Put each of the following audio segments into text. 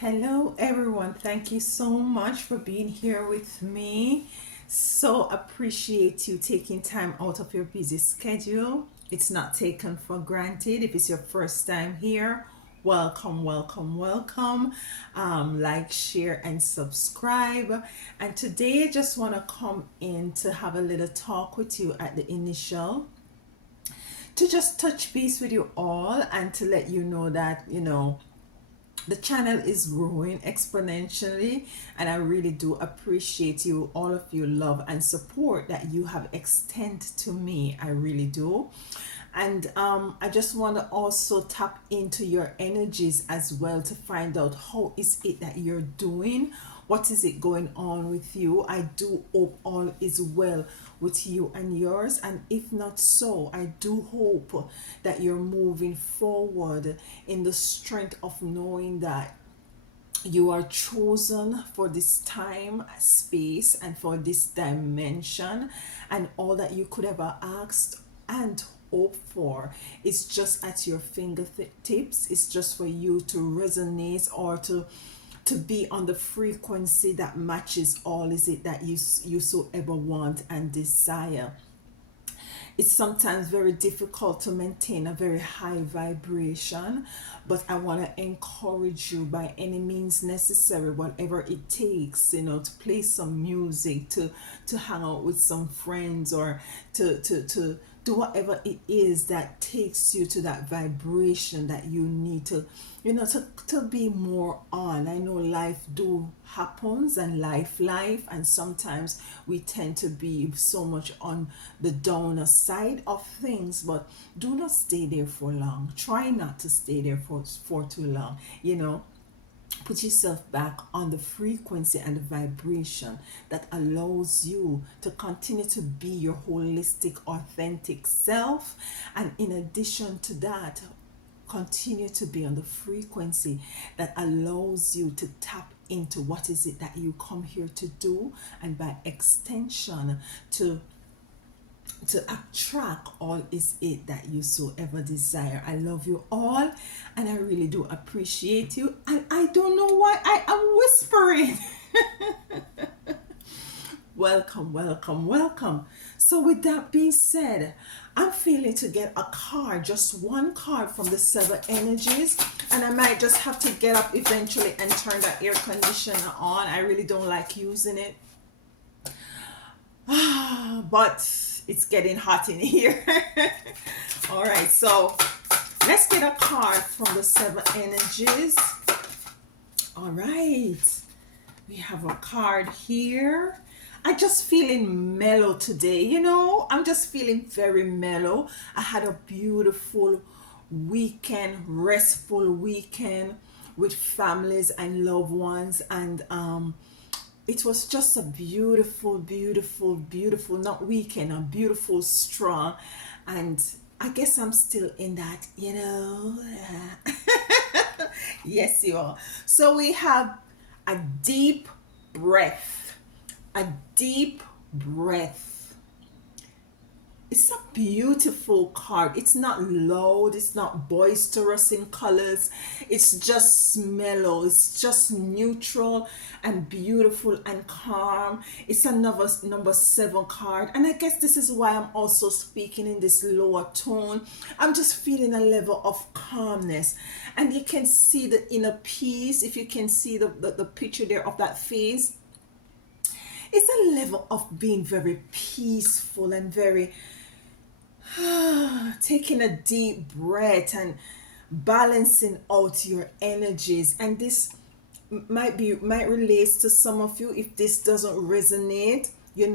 Hello, everyone. Thank you so much for being here with me. So appreciate you taking time out of your busy schedule. It's not taken for granted. If it's your first time here, welcome, welcome, welcome. Like, share, and subscribe. And today, I just want to come in to have a little talk with you at the initial to just touch base with you all and to let you know that the channel is growing exponentially, and I really do appreciate you, all of your love and support that you have extended to me. I really do. And I just want to also tap into your energies as well to find out how is it that you're doing, what is it going on with you. I do hope all is well with you and yours, and if not so, I do hope that you're moving forward in the strength of knowing that you are chosen for this time, space, and for this dimension, and all that you could ever asked and hope for is just at your fingertips. It's just for you to resonate or to be on the frequency that matches all is it that you so ever want and desire. It's sometimes very difficult to maintain a very high vibration, but I want to encourage you by any means necessary, whatever it takes, to play some music, to hang out with some friends, or to do whatever it is that takes you to that vibration that you need to be more on. I know life do happens, and life, and sometimes we tend to be so much on the downer side of things, but do not stay there for long. Try not to stay there for too long. Put yourself back on the frequency and the vibration that allows you to continue to be your holistic, authentic self. And in addition to that, continue to be on the frequency that allows you to tap into what is it that you come here to do, and by extension to attract all is it that you so ever desire. I love you all, and I really do appreciate you, and I don't know why I am whispering. Welcome, welcome, welcome. So with that being said, I'm feeling to get a card, just one card from the seven energies, and I might just have to get up eventually and turn that air conditioner on. I really don't like using it. But it's getting hot in here. All right, so let's get a card from the seven energies. All right, we have a card here. I'm just feeling mellow today. I'm just feeling very mellow. I had a beautiful weekend, restful weekend with families and loved ones, and it was just a beautiful, beautiful, beautiful, not weekend, a beautiful, strong, and I guess I'm still in that. Yes, you are. So we have a deep breath, a deep breath. It's a beautiful card. It's not loud, it's not boisterous in colors. It's just mellow. It's just neutral and beautiful and calm. It's another number seven card. And I guess this is why I'm also speaking in this lower tone. I'm just feeling a level of calmness. And you can see the inner peace. If you can see the picture there of that face, it's a level of being very peaceful and very taking a deep breath and balancing out your energies. And this might relate to some of you. If this doesn't resonate, you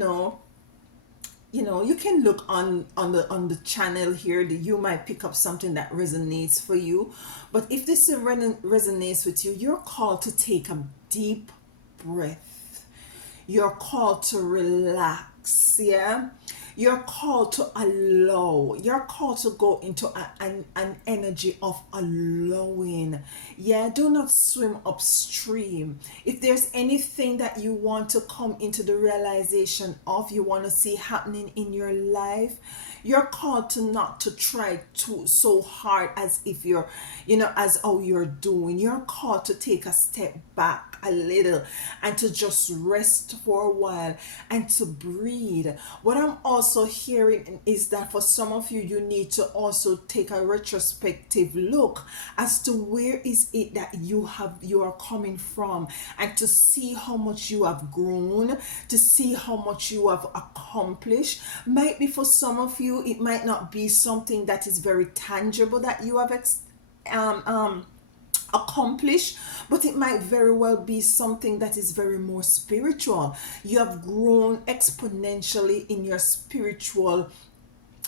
can look on the channel here that you might pick up something that resonates for you. But if this resonates with you, you're called to take a deep breath. You're called to relax. Yeah, you're called to allow. You're called to go into an energy of allowing. Yeah, do not swim upstream. If there's anything that you want to come into the realization of, you want to see happening in your life, You're called to not to try to so hard as if you're, as how you're doing. You're called to take a step back a little and to just rest for a while and to breathe. What I'm also hearing is that for some of you, you need to also take a retrospective look as to where is it that you are coming from, and to see how much you have grown, to see how much you have accomplished. Might be for some of you, it might not be something that is very tangible that you have accomplish, but it might very well be something that is very more spiritual. You have grown exponentially in your spiritual,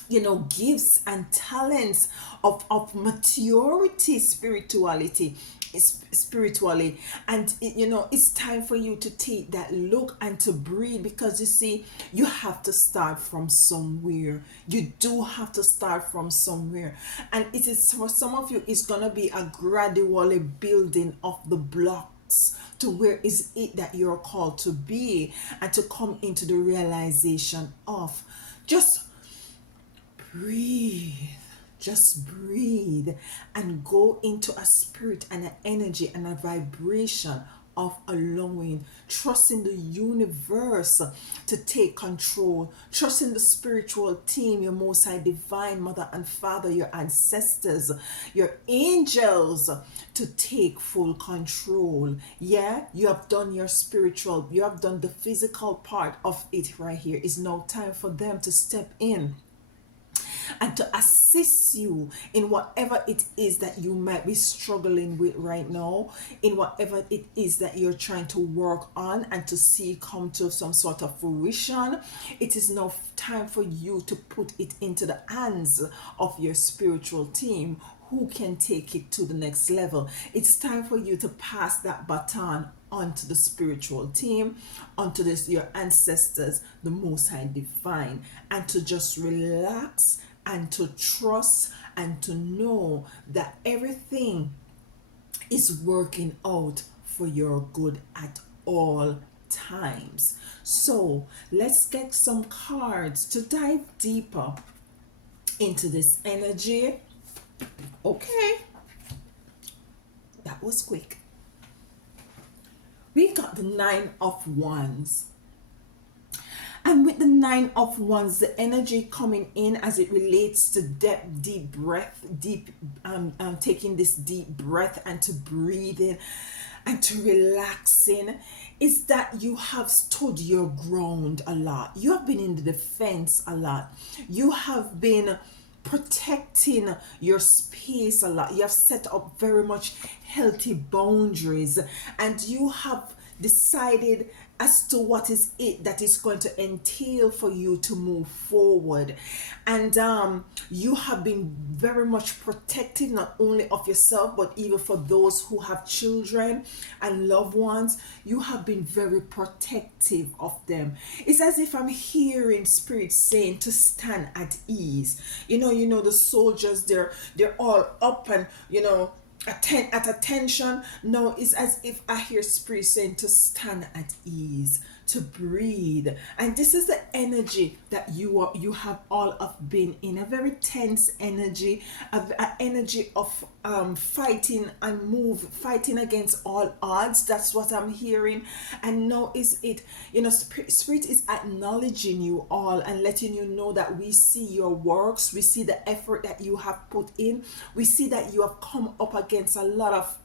gifts and talents of maturity spiritually. And it's time for you to take that look and to breathe, because you see, you have to start from somewhere. You do have to start from somewhere, and it is, for some of you, it's gonna be a gradually building of the blocks to where is it that you're called to be, and to come into the realization of just breathe. Just breathe and go into a spirit and an energy and a vibration of allowing, trusting the universe to take control, trusting the spiritual team, your most high divine mother and father, your ancestors, your angels, to take full control. Yeah, you have done your spiritual, you have done the physical part of it right here. It's now time for them to step in and to assist you in whatever it is that you might be struggling with right now, in whatever it is that you're trying to work on and to see come to some sort of fruition. It is now time for you to put it into the hands of your spiritual team, who can take it to the next level. It's time for you to pass that baton onto the spiritual team, onto your ancestors, the most high divine, and to just relax and to trust and to know that everything is working out for your good at all times. So let's get some cards to dive deeper into this energy. Okay, that was quick. We got the Nine of Wands. And with the Nine of Wands, the energy coming in as it relates to deep breath, taking this deep breath and to breathing and to relaxing, is that you have stood your ground a lot. You have been in the defense a lot. You have been protecting your space a lot. You have set up very much healthy boundaries, and you have decided as to what is it that is going to entail for you to move forward. And you have been very much protective, not only of yourself, but even for those who have children and loved ones. You have been very protective of them. It's as if I'm hearing spirit saying to stand at ease. The soldiers, they're all up and at attention. No, it's as if I hear spirit saying to stand at ease, to breathe. And this is the energy that you have all of been in, a very tense energy, an energy of fighting fighting against all odds. That's what I'm hearing. And now is it, spirit is acknowledging you all and letting you know that we see your works, we see the effort that you have put in, we see that you have come up against a lot of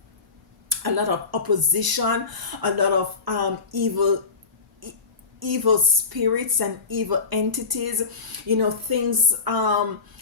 opposition, a lot of evil spirits and evil entities. Things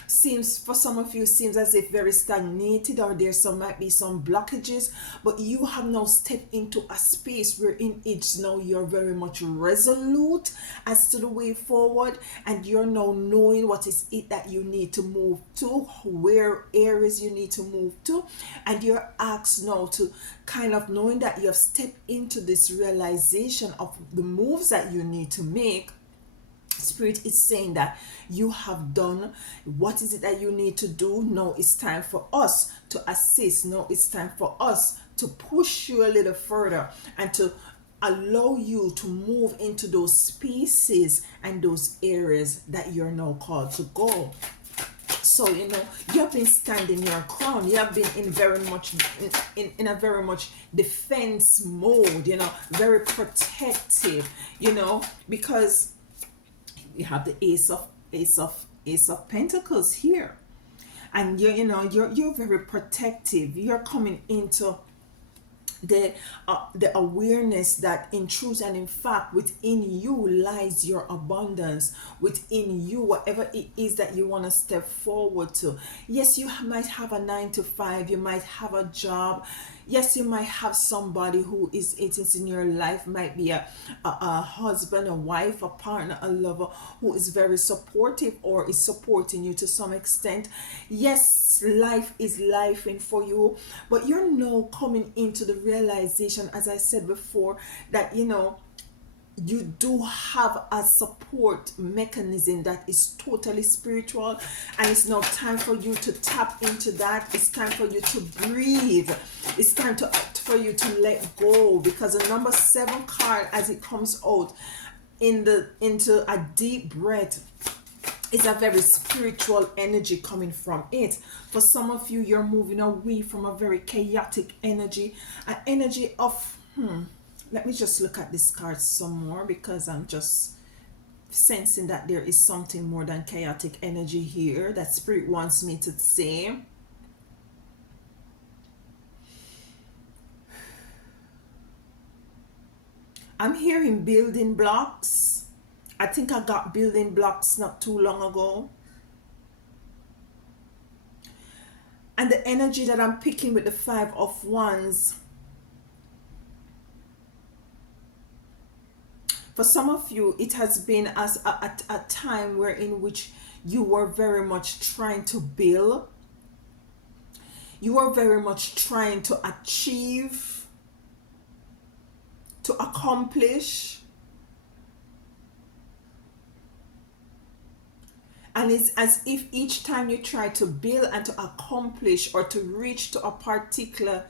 seems, for some of you, seems as if very stagnated, or might be some blockages, but you have now stepped into a space wherein it's now you're very much resolute as to the way forward, and you're now knowing what is it that you need to move to, where areas you need to move to, and you're asked now to kind of, knowing that you have stepped into this realization of the moves that you need to make. Spirit is saying that you have done what is it that you need to do. Now it's time for us to assist. Now it's time for us to push you a little further and to allow you to move into those spaces and those areas that you're now called to go. So you have been standing your ground. You have been in very much in a very much defense mode, very protective, because you have the ace of pentacles here, and you're very protective. You're coming into the awareness that in truth and in fact within you lies your abundance. Within you, whatever it is that you want to step forward to. Yes, you might have a 9 to 5, you might have a job. Yes, you might have somebody who is in your life, might be a husband, a wife, a partner, a lover, who is very supportive or is supporting you to some extent. Yes, life is life in for you, but you're now coming into the realization, as I said before, that you do have a support mechanism that is totally spiritual, and it's now time for you to tap into that. It's time for you to breathe. It's time for you to let go, because the number 7 card, as it comes out into a deep breath, it's a very spiritual energy coming from it. For some of you, you're moving away from a very chaotic energy, an energy of let me just look at this card some more, because I'm just sensing that there is something more than chaotic energy here that Spirit wants me to say. I'm hearing building blocks. I think I got building blocks not too long ago. And the energy that I'm picking with the 5 of Wands, for some of you, it has been as a time where in which you were very much trying to build. You were very much trying to achieve, to accomplish. And it's as if each time you try to build and to accomplish or to reach to a particular,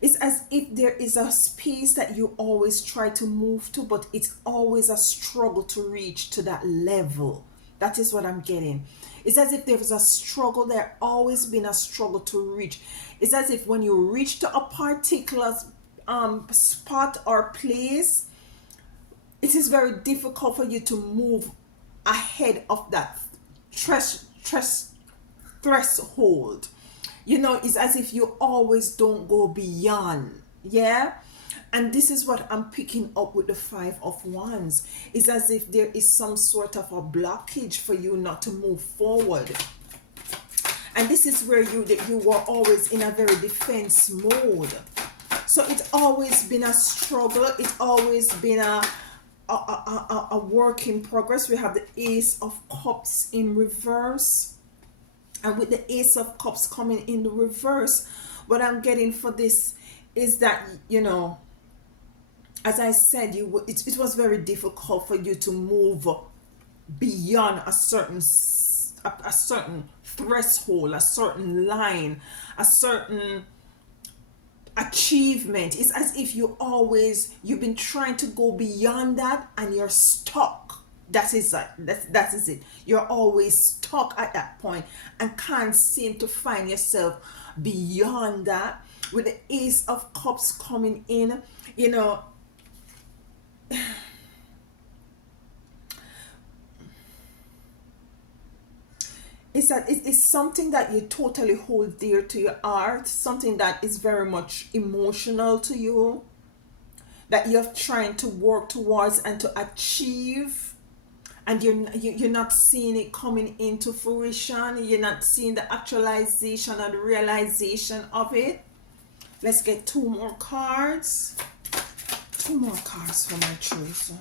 it's as if there is a space that you always try to move to, but it's always a struggle to reach to that level. That is what I'm getting. It's as if there's a struggle. There always been a struggle to reach. It's as if when you reach to a particular spot or place, it is very difficult for you to move ahead of that threshold. It's as if you always don't go beyond. Yeah. And this is what I'm picking up with the 5 of Wands. It's as if there is some sort of a blockage for you not to move forward. And this is where you were always in a very defense mode. So it's always been a struggle. It's always been a work in progress. We have the Ace of Cups in reverse. And with the Ace of Cups coming in the reverse, what I'm getting for this is that, as I said, it was very difficult for you to move beyond a certain threshold, a certain line, a certain achievement. It's as if you've been trying to go beyond that and you're stuck. That is it. You're always stuck at that point and can't seem to find yourself beyond that. With the Ace of Cups coming in, it's something that you totally hold dear to your heart, something that is very much emotional to you, that you're trying to work towards and to achieve, and you're not seeing it coming into fruition. You're not seeing the actualization and the realization of it. Let's get 2 more cards. 2 more cards for my chosen.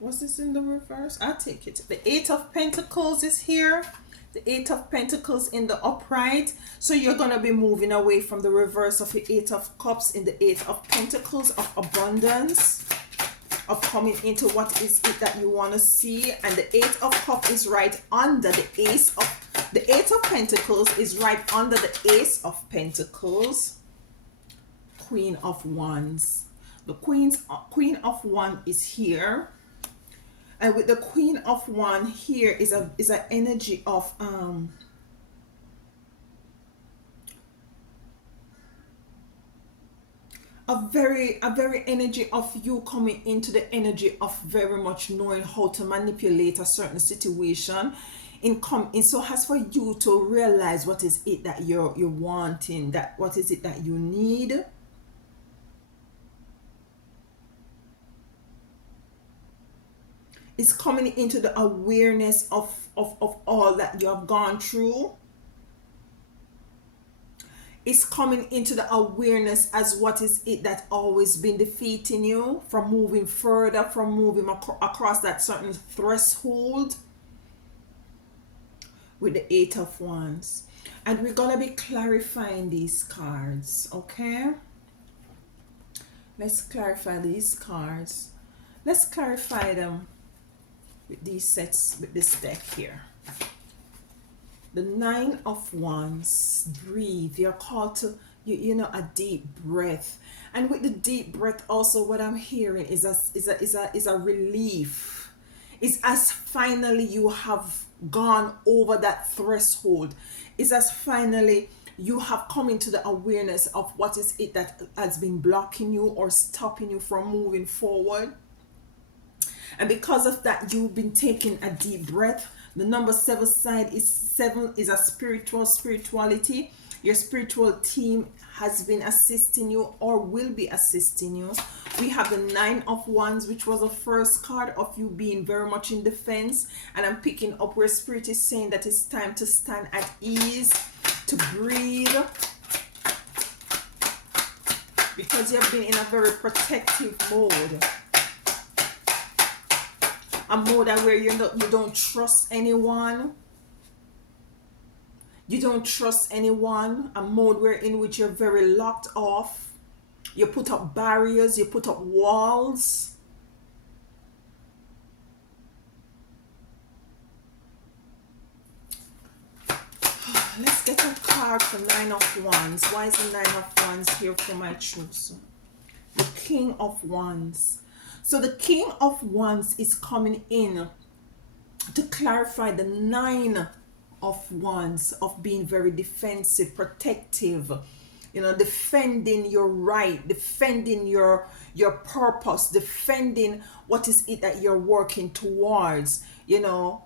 Was this in the reverse? I'll take it. The 8 of Pentacles is here. The 8 of Pentacles in the upright. So you're going to be moving away from the reverse of your 8 of Cups in the 8 of Pentacles, of abundance, of coming into what is it that you want to see. And the 8 of Cups is right under the Ace of... The 8 of Pentacles is right under the Ace of Pentacles. Queen of Wands. The Queen of Wands is here, and with the Queen of Wands here is an energy of a very energy of you coming into the energy of very much knowing how to manipulate a certain situation in so as for you to realize what is it that you're wanting, that what is it that you need. It's coming into the awareness of all that you have gone through. It's coming into the awareness as what is it that always been defeating you from moving further, from moving across that certain threshold with the Eight of Wands. And we're going to be clarifying these cards, okay? Let's clarify these cards. Let's clarify them with these sets, with this deck here. The Nine of Wands. Breathe. You're called to a deep breath. And with the deep breath also, what I'm hearing is a relief. It's as finally you have gone over that threshold. It's as finally you have come into the awareness of what is it that has been blocking you or stopping you from moving forward. And because of that, you've been taking a deep breath. The number 7 side is 7 is a spirituality. Your spiritual team has been assisting you or will be assisting you. We have the Nine of Wands, which was the first card of you being very much in defense. And I'm picking up where Spirit is saying that it's time to stand at ease, to breathe. Because you have been in a very protective mode. A mode where you don't trust anyone. You don't trust anyone. A mode where in which you're very locked off. You put up barriers. You put up walls. Let's get a card for Nine of Wands. Why is the Nine of Wands here for my trousseau? The King of Wands. So the King of Wands is coming in to clarify the Nine of Wands of being very defensive, protective, defending your right, defending your purpose, defending what is it that you're working towards,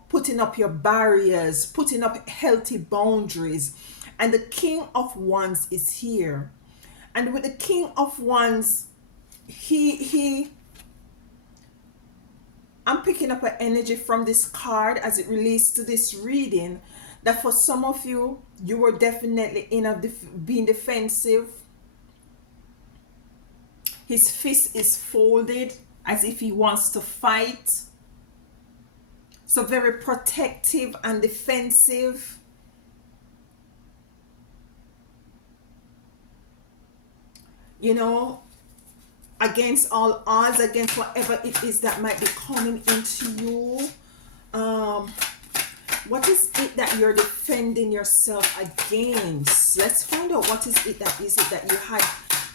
putting up your barriers, putting up healthy boundaries. And the King of Wands is here. And with the King of Wands, I'm picking up an energy from this card as it relates to this reading, that for some of you, you were definitely being defensive. His fist is folded as if he wants to fight. So very protective and defensive. Against all odds, against whatever it is that might be coming into you. What is it that you're defending yourself against? Let's find out what is it that you had.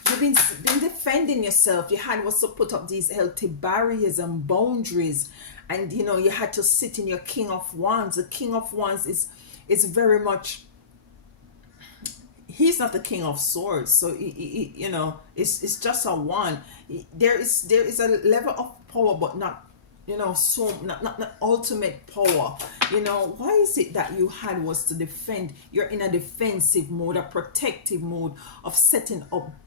You've been defending yourself. You had was to put up these healthy barriers and boundaries, and you had to sit in your King of Wands. The King of Wands is very much. He's not the King of Swords, so it's just a one. There is a level of power, but not not ultimate power. Why is it that you had was to defend? You're in a defensive mode, a protective mode of setting up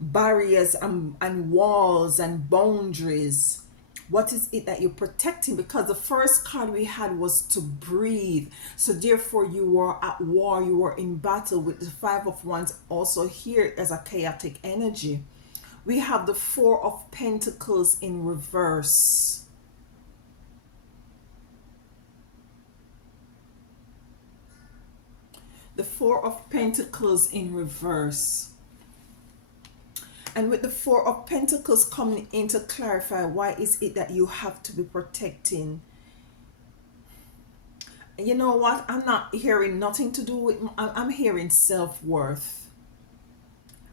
barriers and walls and boundaries. What is it that you're protecting? Because the first card we had was to breathe. So therefore you were at war, you were in battle with the Five of Wands also here as a chaotic energy. We have the Four of Pentacles in reverse. The Four of Pentacles in reverse. And with the Four of Pentacles coming in to clarify, why is it that you have to be protecting? You know what? I'm not hearing nothing to do with, I'm hearing self-worth.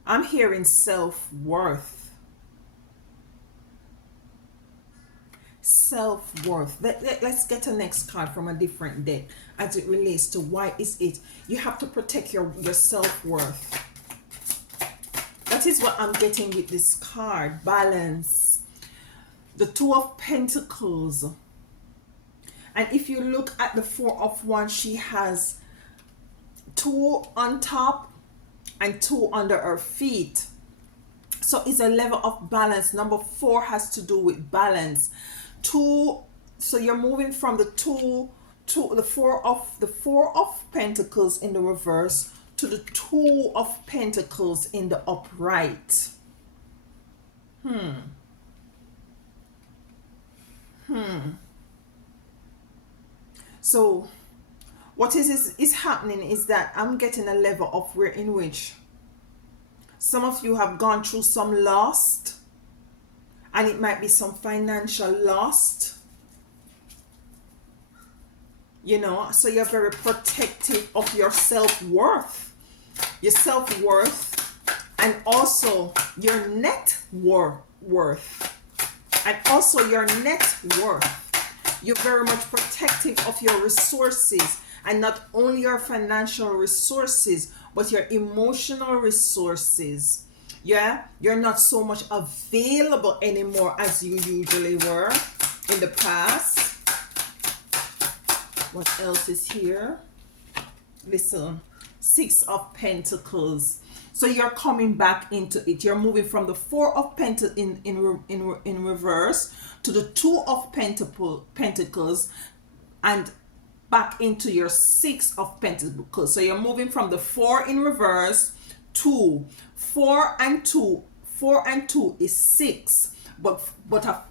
I'm hearing self-worth. Self-worth. Let's get a next card from a different deck as it relates to why is it you have to protect your self-worth. That is what I'm getting with this card. Balance. The Two of Pentacles. And if you look at the Four of Wands, she has two on top and two under her feet. So it's a level of balance. Number 4 has to do with balance. Two, so you're moving from the two to the four of Pentacles in the reverse to the Two of Pentacles in the upright. So what is happening is that I'm getting a level of where in which some of you have gone through some loss, and it might be some financial loss, you know, so you're very protective of your self-worth, and also your net worth, and also your net worth. You're very much protective of your resources, and not only your financial resources, but your emotional resources. Yeah, you're not so much available anymore as you usually were in the past. What else is here? Listen, Six of Pentacles. So you're coming back into it. You're moving from the Four of Pentacles in reverse to the Two of Pentacles and back into your Six of Pentacles. So you're moving from the 4 in reverse to 4 and 2. 4 and 2 is 6, but a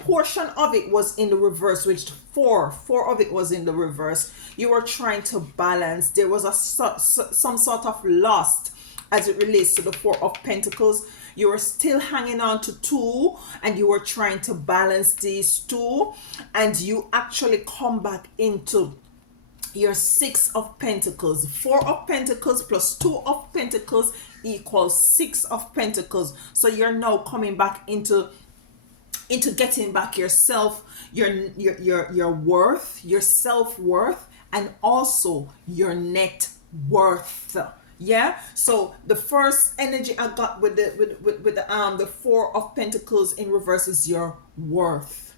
portion of it was in the reverse, which four of it was in the reverse. You were trying to balance. There was some sort of loss as it relates to the Four of Pentacles. You were still hanging on to 2, and you were trying to balance these 2, and you actually come back into your Six of Pentacles. 4 of Pentacles plus 2 of Pentacles equals 6 of Pentacles. So you're now coming back into getting back yourself, your worth, your self-worth, and also your net worth. Yeah, so the first energy I got with the 4 of Pentacles in reverse is your worth.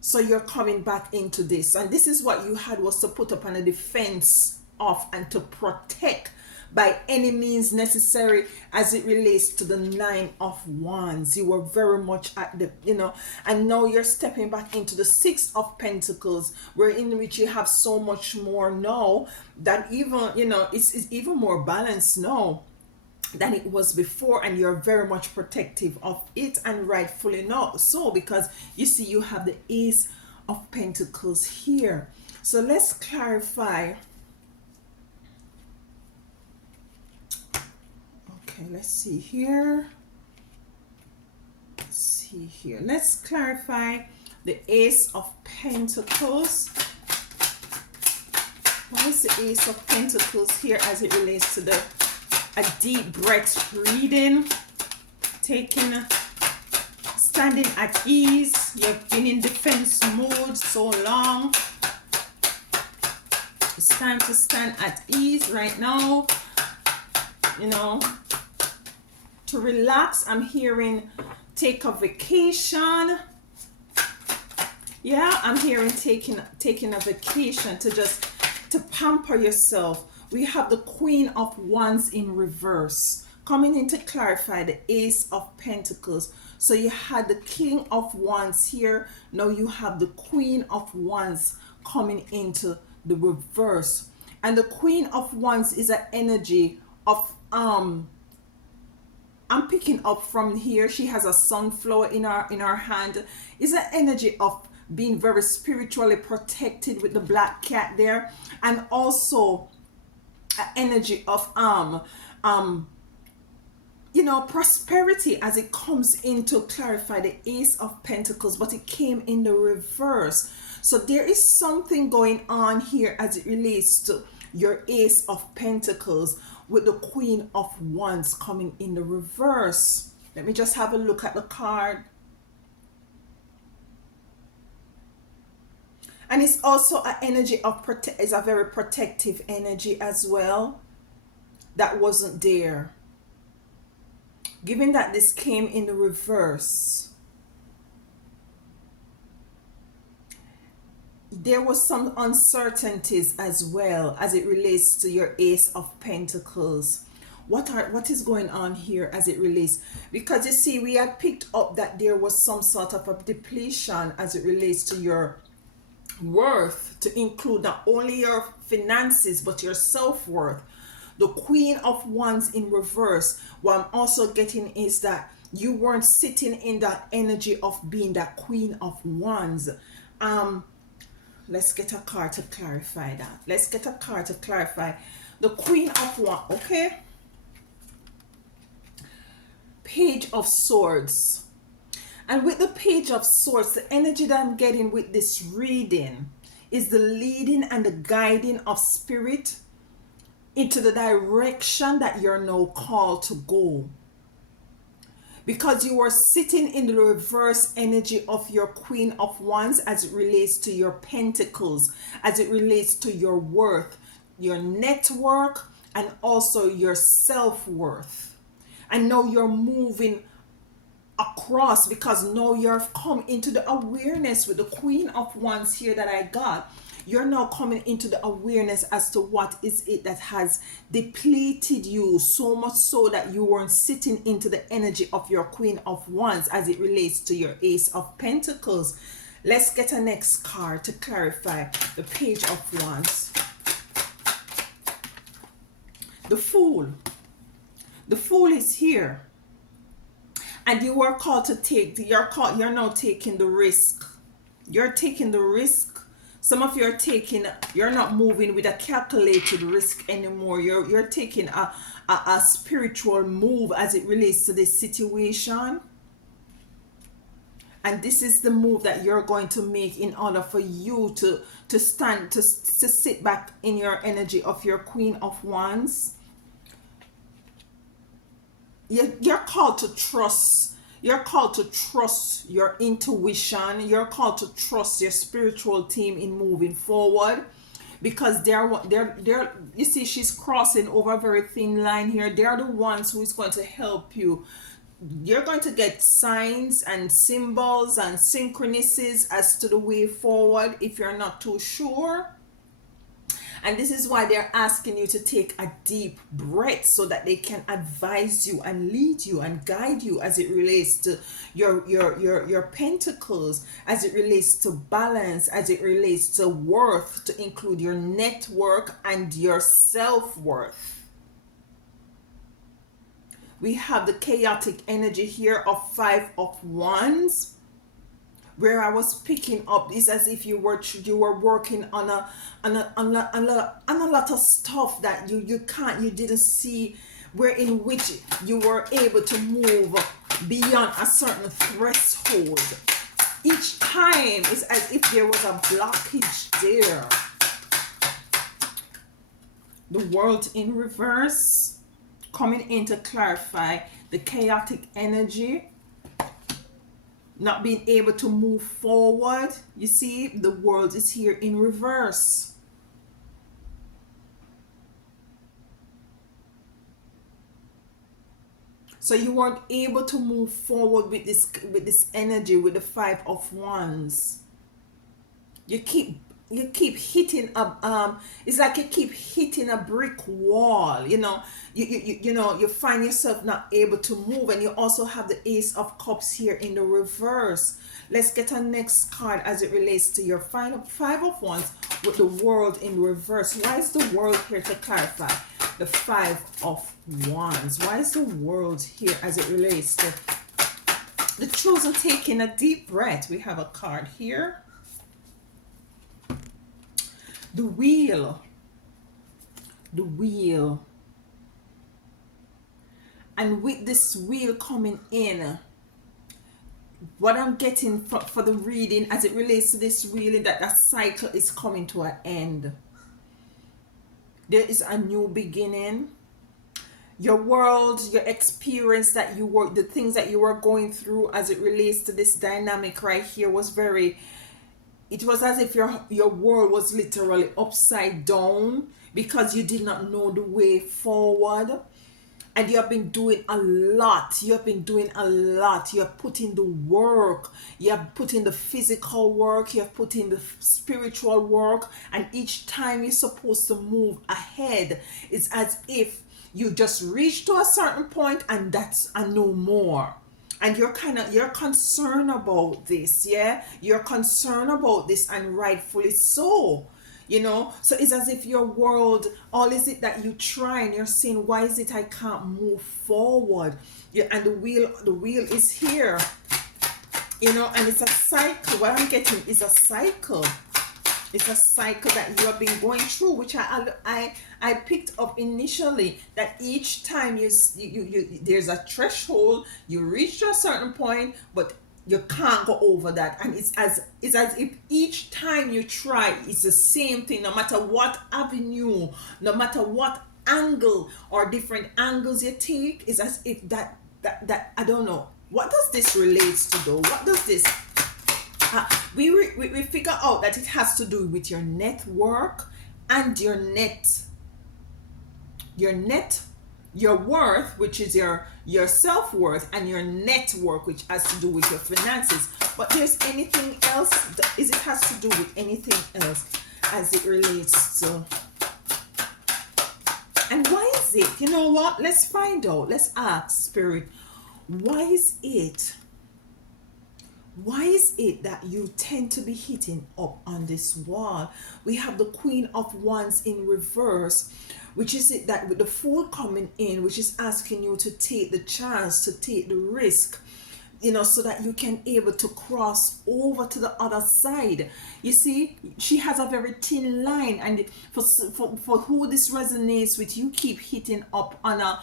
So you're coming back into this, and this is what you had, was to put up on a defense of and to protect by any means necessary as it relates to the 9 of Wands. You were very much at the, you know, and now you're stepping back into the 6 of Pentacles, where in which you have so much more now that even, you know, it's even more balanced now than it was before, and you're very much protective of it, and rightfully not so, because you see you have the Ace of Pentacles here. So let's clarify. Okay, let's see here. Let's clarify the Ace of Pentacles. What is the Ace of Pentacles here as it relates to a deep breath reading, standing at ease. You've been in defense mode so long. It's time to stand at ease right now, you know, to relax. I'm hearing take a vacation. Yeah, I'm hearing taking a vacation, to pamper yourself. We have the Queen of Wands in reverse coming in to clarify the Ace of Pentacles. So you had the King of Wands here. Now you have the Queen of Wands coming into the reverse. And the Queen of Wands is an energy of I'm picking up from here. She has a sunflower in her hand. Is an energy of being very spiritually protected with the black cat there, and also an energy of you know, prosperity as it comes in to clarify the Ace of Pentacles, but it came in the reverse. So there is something going on here as it relates to your Ace of Pentacles with the Queen of Wands coming in the reverse. Let me just have a look at the card. And it's also an energy of is a very protective energy as well. That wasn't there. Given that this came in the reverse, there was some uncertainties as well as it relates to your Ace of Pentacles. What is going on here as it relates? Because you see, we had picked up that there was some sort of a depletion as it relates to your worth, to include not only your finances but your self-worth. The Queen of Wands in reverse, what I'm also getting is that you weren't sitting in that energy of being that Queen of Wands. Let's get a card to clarify that. Let's get a card to clarify the Queen of Wands. Okay, Page of Swords. And with the Page of Swords, the energy that I'm getting with this reading is the leading and the guiding of spirit into the direction that you're now called to go. Because you are sitting in the reverse energy of your Queen of Wands as it relates to your pentacles, as it relates to your worth, your network, and also your self-worth. And now you're moving across, because now you've come into the awareness with the Queen of Wands here that I got. You're now coming into the awareness as to what is it that has depleted you, so much so that you weren't sitting into the energy of your Queen of Wands as it relates to your Ace of Pentacles. Let's get a next card to clarify the Page of Wands. The Fool. The Fool is here. And you are called to take, you're now taking the risk. You're taking the risk. Some of you are taking, you're not moving with a calculated risk anymore. You're taking a spiritual move as it relates to this situation. And this is the move that you're going to make in order for you to stand, to sit back in your energy of your Queen of Wands. You're called to trust. You're called to trust your intuition. You're called to trust your spiritual team in moving forward, because they're you see, she's crossing over a very thin line here. They're the ones who is going to help you. You're going to get signs and symbols and synchronicities as to the way forward if you're not too sure. And this is why they're asking you to take a deep breath, so that they can advise you and lead you and guide you as it relates to your pentacles, as it relates to balance, as it relates to worth, to include your network and your self-worth. We have the chaotic energy here of Five of Wands. Where I was picking up is as if you were working on a lot of stuff that you didn't see, where in which you were able to move beyond a certain threshold. Each time it's as if there was a blockage there. The World in reverse, coming in to clarify the chaotic energy. Not being able to move forward. You see, the World is here in reverse. So you weren't able to move forward with this energy, with the Five of Wands. You keep hitting a it's like you keep hitting a brick wall. You know, you find yourself not able to move. And you also have the Ace of Cups here in the reverse. Let's get a next card as it relates to your final Five of Wands with the World in reverse. Why is the World here to clarify the Five of Wands? Why is the World here as it relates to the Chosen taking a deep breath? We have a card here. The Wheel. The Wheel. And with this Wheel coming in, what I'm getting for the reading as it relates to this Wheel, that cycle is coming to an end. There is a new beginning. Your world, your experience that you were, the things that you were going through as it relates to this dynamic right here was very, it was as if your world was literally upside down because you did not know the way forward. And you have been doing a lot. You have been doing a lot. You have put in the work. You have put in the physical work. You have put in the spiritual work. And each time you're supposed to move ahead, it's as if you just reach to a certain point and that's a no more. And you're concerned about this. Yeah, you're concerned about this, and rightfully so. So it's as if your world, all is it that you try and you're saying, why is it I can't move forward? Yeah, and the wheel is here. And it's a cycle. What I'm getting is a cycle. It's a cycle that you have been going through, which I picked up initially, that each time you there's a threshold, you reach to a certain point, but you can't go over that. And it's as if each time you try, it's the same thing, no matter what avenue, no matter what angle or different angles you take. It's as if that I don't know, what does this relate to though? What does this we figure out that it has to do with your network and your worth, which is your self-worth, and your network, which has to do with your finances. But there's anything else? Is it has to do with anything else as it relates to? And why is it? You know what? Let's find out. Let's ask Spirit. Why is it that you tend to be hitting up on this wall? We have the Queen of Wands in reverse, which is it that with the Fool coming in, which is asking you to take the chance, to take the risk, so that you can able to cross over to the other side. You see, she has a very thin line, and for who this resonates with, you keep hitting up on a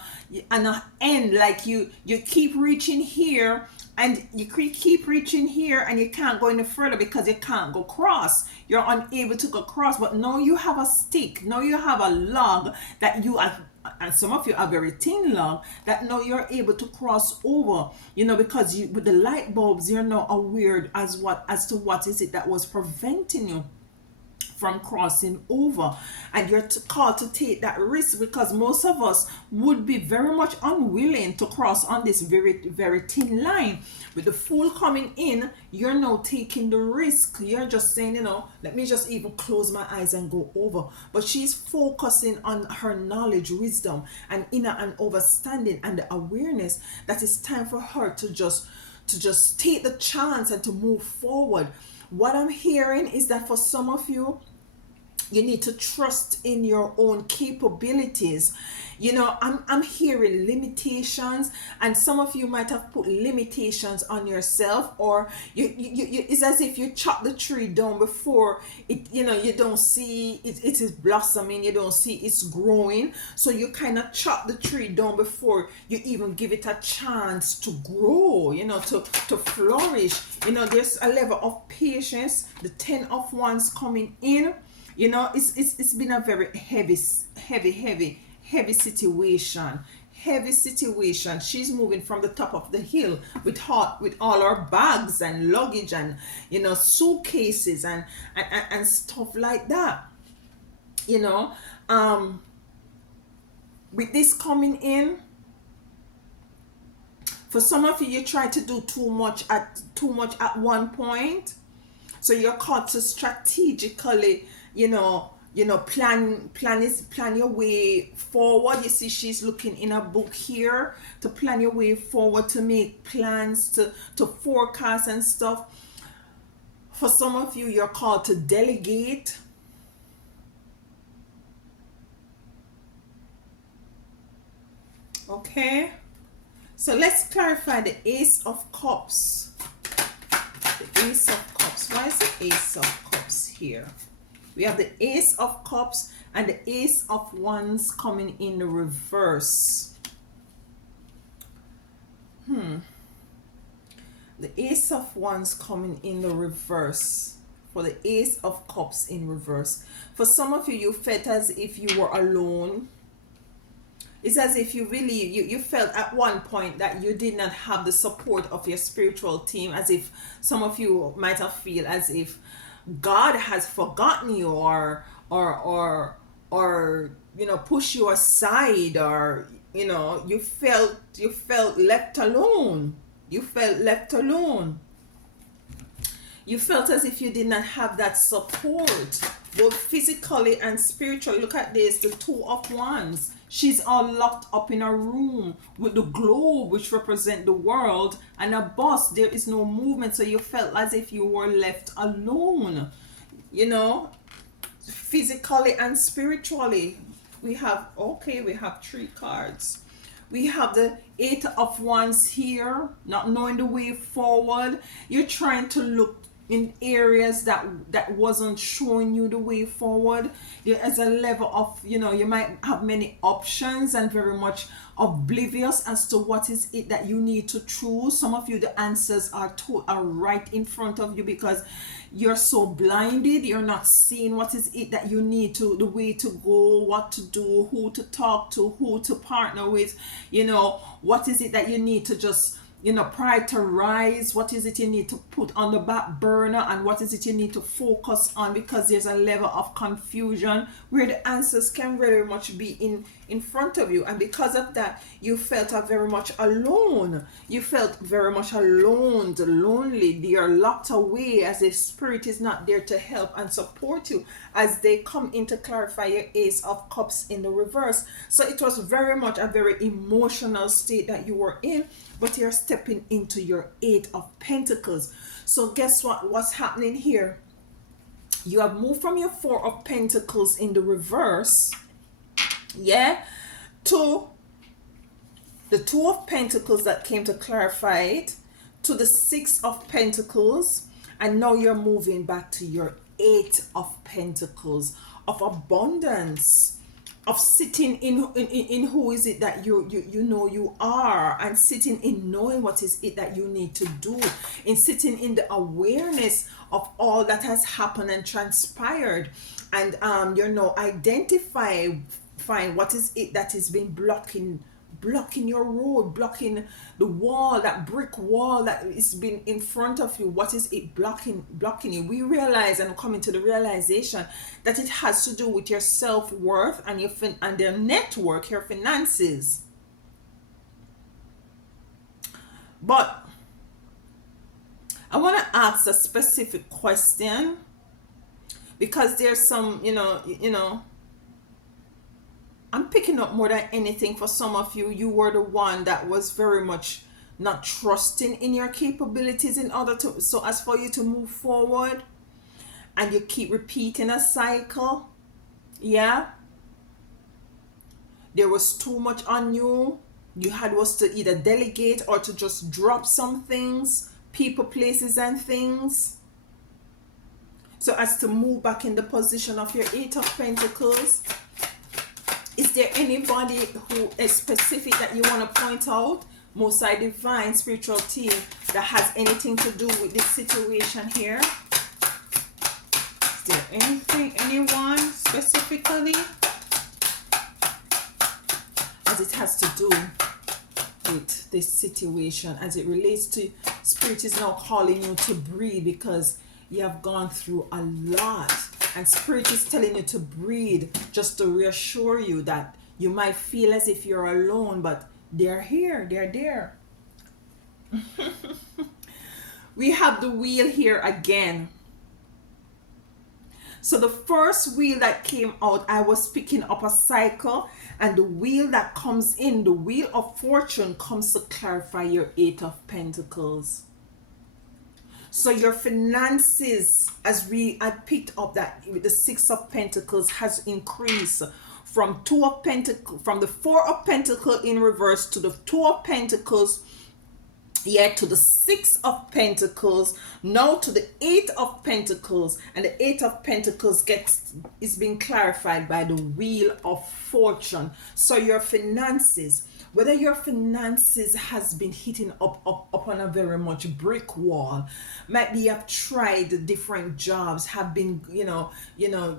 end, like you keep reaching here, and you keep reaching here, and you can't go any further because you can't go cross. You're unable to go cross. But now you have a stick, now you have a log that you are, and some of you are very thin log, that now you're able to cross over, because with the light bulbs, you're now aware as to what is it that was preventing you from crossing over. And you're called to take that risk, because most of us would be very much unwilling to cross on this very, very thin line. With the Fool coming in, you're now taking the risk. You're just saying, let me just even close my eyes and go over. But she's focusing on her knowledge, wisdom, and inner and understanding, and the awareness that it's time for her to just take the chance and to move forward. What I'm hearing is that for some of you need to trust in your own capabilities. I'm hearing limitations, and some of you might have put limitations on yourself, or it's as if you chop the tree down before it, you don't see it is blossoming, you don't see it's growing. So you kind of chop the tree down before you even give it a chance to grow, to flourish. There's a level of patience. The 10 of Wands coming in. It's been a very heavy situation. Heavy situation. She's moving from the top of the hill with all her bags and luggage and suitcases and stuff like that. With this coming in, for some of you try to do too much at one point. So you're called to strategically, plan your way forward. You see, she's looking in a book here to plan your way forward, to make plans, to forecast and stuff. For some of you, you're called to delegate. Okay, so let's clarify the Ace of Cups. The Ace of Cups. Why is the Ace of Cups here? We have the Ace of Cups and the Ace of Wands coming in the reverse. The Ace of Wands coming in the reverse for the Ace of Cups in reverse. For some of you, you felt as if you were alone. It's as if you really, you felt at one point that you did not have the support of your spiritual team, as if some of you might have feel as if God has forgotten you, or you know, push you aside, or you know, you felt left alone. You felt left alone. You felt as if you did not have that support, both physically and spiritually. Look at this, the Two of Wands. She's all locked up in a room with the globe, which represent the world, and a boss. There is no movement, so you felt as if you were left alone, you know, physically and spiritually. We have, okay, we have 3 cards. We have the Eight of Wands here, not knowing the way forward. You're trying to look in areas that wasn't showing you the way forward. There is a level of, you know, you might have many options and very much oblivious as to what is it that you need to choose. Some of you, the answers are right in front of you, because you're so blinded, you're not seeing what is it that you need to, the way to go, what to do, who to talk to, who to partner with, you know, what is it that you need to just, you know, prioritize, what is it you need to put on the back burner, and what is it you need to focus on, because there's a level of confusion where the answers can very much be in front of you. And because of that, you felt very much alone. You felt very much alone, lonely. You're locked away, as if spirit is not there to help and support you as they come in to clarify your Ace of Cups in the reverse. So it was very much a very emotional state that you were in, but you're stepping into your Eight of Pentacles. So guess what? What's happening here? You have moved from your Four of Pentacles in the reverse, yeah, to the Two of Pentacles that came to clarify it, to the Six of Pentacles, and now you're moving back to your Eight of Pentacles, of abundance, of sitting in who is it that you know you are, and sitting in knowing what is it that you need to do, in sitting in the awareness of all that has happened and transpired, and you know, identifying what is it that has been blocking your road, blocking the wall, that brick wall that is been in front of you. What is it blocking you? We realize and coming to the realization that it has to do with your self-worth and your and their network, your finances. But I want to ask a specific question, because there's some, you know, I'm picking up more than anything for some of you. You were the one that was very much not trusting in your capabilities in order to, so as for you to move forward, and you keep repeating a cycle. Yeah. There was too much on you. You had was to either delegate or to just drop some things, people, places, and things, so as to move back in the position of your Eight of Pentacles. Is there anybody who is specific that you want to point out, Most High Divine Spiritual Team, that has anything to do with this situation here? Is there anyone specifically, as it has to do with this situation, as it relates to Spirit is now calling you to breathe, because you have gone through a lot, and Spirit is telling you to breathe, just to reassure you that you might feel as if you're alone, but they're here, they're there. We have the wheel here again. So the first wheel that came out, I was picking up a cycle, and the wheel that comes in, the Wheel of Fortune, comes to clarify your Eight of Pentacles. So your finances, as I picked up that with the Six of Pentacles, has increased from Two of Pentacles, from the Four of Pentacles in reverse to the Two of Pentacles Yeah, to the Six of Pentacles, now to the Eight of Pentacles, and the Eight of Pentacles is being clarified by the Wheel of Fortune. So your finances, whether your finances has been hitting up on a very much brick wall, might be you have tried different jobs, have been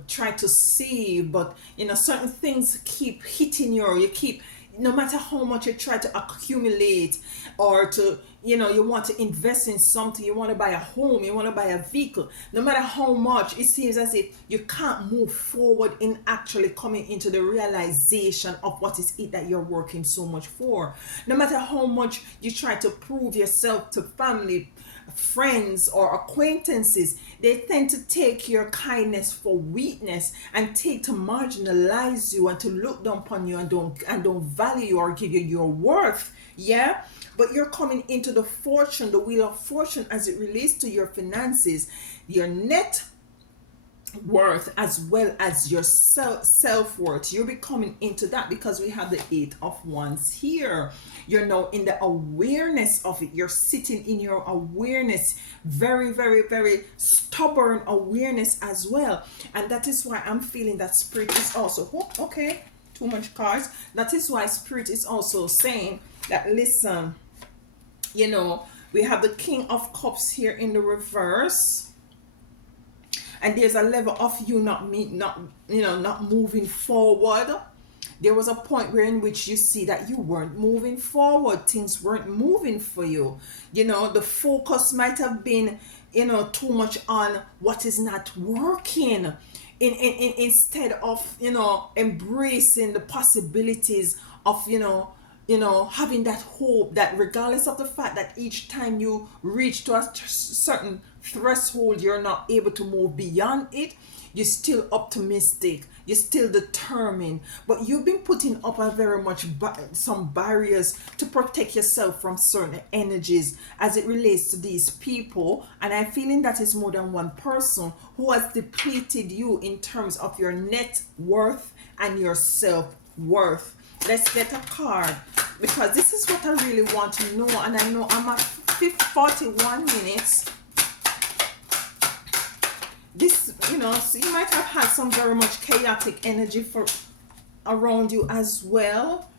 try to save, but certain things keep hitting you keep, no matter how much you try to accumulate, or to you want to invest in something, you want to buy a home, you want to buy a vehicle, no matter how much, it seems as if you can't move forward in actually coming into the realization of what is it that you're working so much for. No matter how much you try to prove yourself to family, friends, or acquaintances, they tend to take your kindness for weakness, and take to marginalize you, and to look down upon you, and don't value you or give you your worth. Yeah, but you're coming into the fortune, the Wheel of Fortune, as it relates to your finances, your net worth, as well as your self-worth. You'll be coming into that, because we have the Eight of Wands here. You're now in the awareness of it. You're sitting in your awareness, very, very, very stubborn awareness as well. And that is why I'm feeling that Spirit is also, oh, okay, too much cards. That is why Spirit is also saying that, listen, we have the King of Cups here in the reverse, and there's a level of you not moving forward. There was a point where in which you see that you weren't moving forward, things weren't moving for you. The focus might have been too much on what is not working, instead of embracing the possibilities of having that hope, that regardless of the fact that each time you reach to a certain threshold, you're not able to move beyond it, you're still optimistic, you're still determined, but you've been putting up a very much some barriers to protect yourself from certain energies as it relates to these people. And I'm feeling that is more than one person who has depleted you in terms of your net worth and your self-worth. Let's get a card, because this is what I really want to know, and I know I'm at 41 minutes. This, so you might have had some very much chaotic energy around you as well.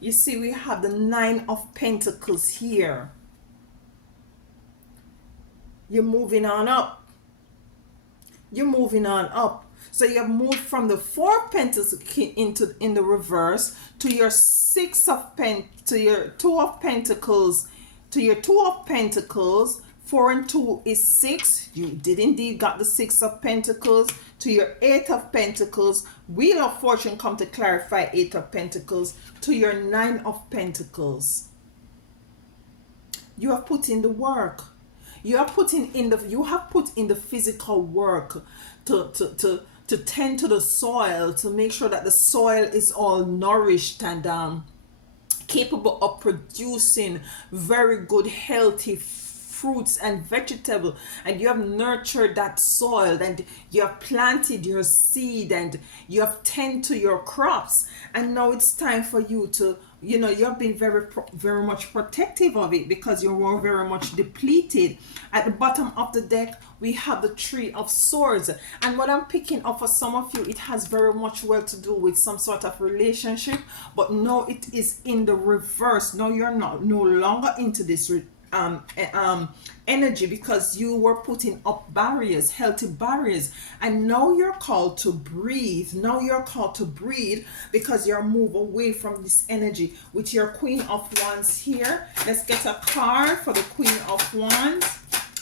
You see, we have the Nine of Pentacles here. You're moving on up. You're moving on up. So you have moved from the Four of Pentacles in the reverse to your to your Two of Pentacles, to your Two of Pentacles. 4 and 2 is 6. You did indeed got the Six of Pentacles, to your Eight of Pentacles. Wheel of Fortune come to clarify Eight of Pentacles, to your Nine of Pentacles. You have put in the work. You have put in the physical work to tend to the soil, to make sure that the soil is all nourished and capable of producing very good, healthy fruits and vegetables. And you have nurtured that soil, and you have planted your seed, and you have tended to your crops. And now it's time for you to, you have been very much protective of it, because you were very much depleted. At the bottom of the deck, we have the Three of Swords. And what I'm picking up for some of you, it has very much well to do with some sort of relationship, but now it is in the reverse. Now you're no longer into this energy, because you were putting up barriers, healthy barriers, and now you're called to breathe. Now you're called to breathe, because you're moved away from this energy with your Queen of Wands here. Let's get a card for the Queen of Wands,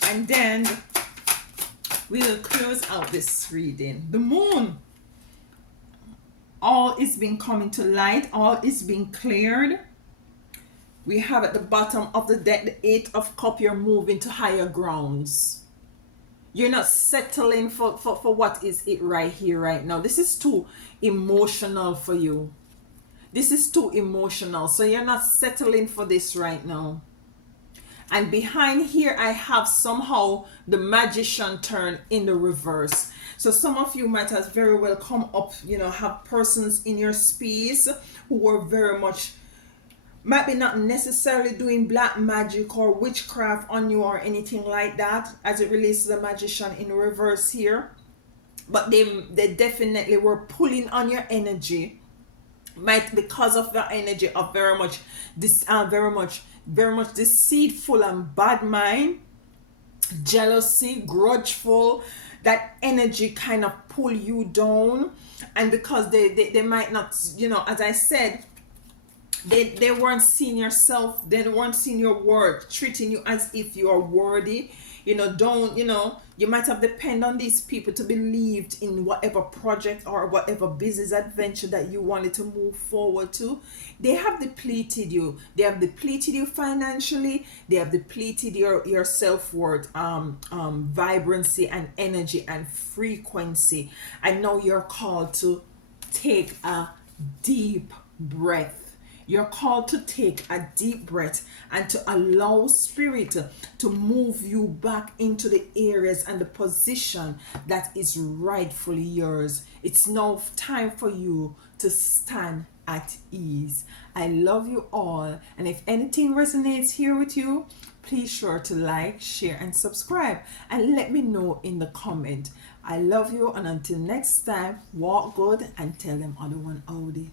and then we'll close out this reading. The Moon. All is being coming to light. All is being cleared. We have at the bottom of the deck the Eight of Cups. You're moving to higher grounds. You're not settling for what is it right here, right now. This is too emotional for you. This is too emotional. So you're not settling for this right now. And behind here, I have somehow the Magician turn in the reverse. So some of you might have very well come up, have persons in your space who were very much might be not necessarily doing black magic or witchcraft on you or anything like that, as it relates to the magician in reverse here, but they definitely were pulling on your energy, might because of the energy of very much this very much deceitful and bad mind, jealousy, grudgeful. That energy kind of pull you down, and because they might not, as I said, they weren't seeing yourself, they weren't seeing your worth, treating you as if you are worthy. Don't, you might have depend on these people to believed in whatever project or whatever business adventure that you wanted to move forward to. They have depleted you, financially, they have depleted your self-worth, vibrancy and energy and frequency. And now you're called to take a deep breath. You're called to take a deep breath and to allow spirit to move you back into the areas and the position that is rightfully yours. It's now time for you to stand at ease. I love you all, and if anything resonates here with you, please sure to like, share, and subscribe, and let me know in the comment. I love you, and until next time, walk good and tell them other one howdy.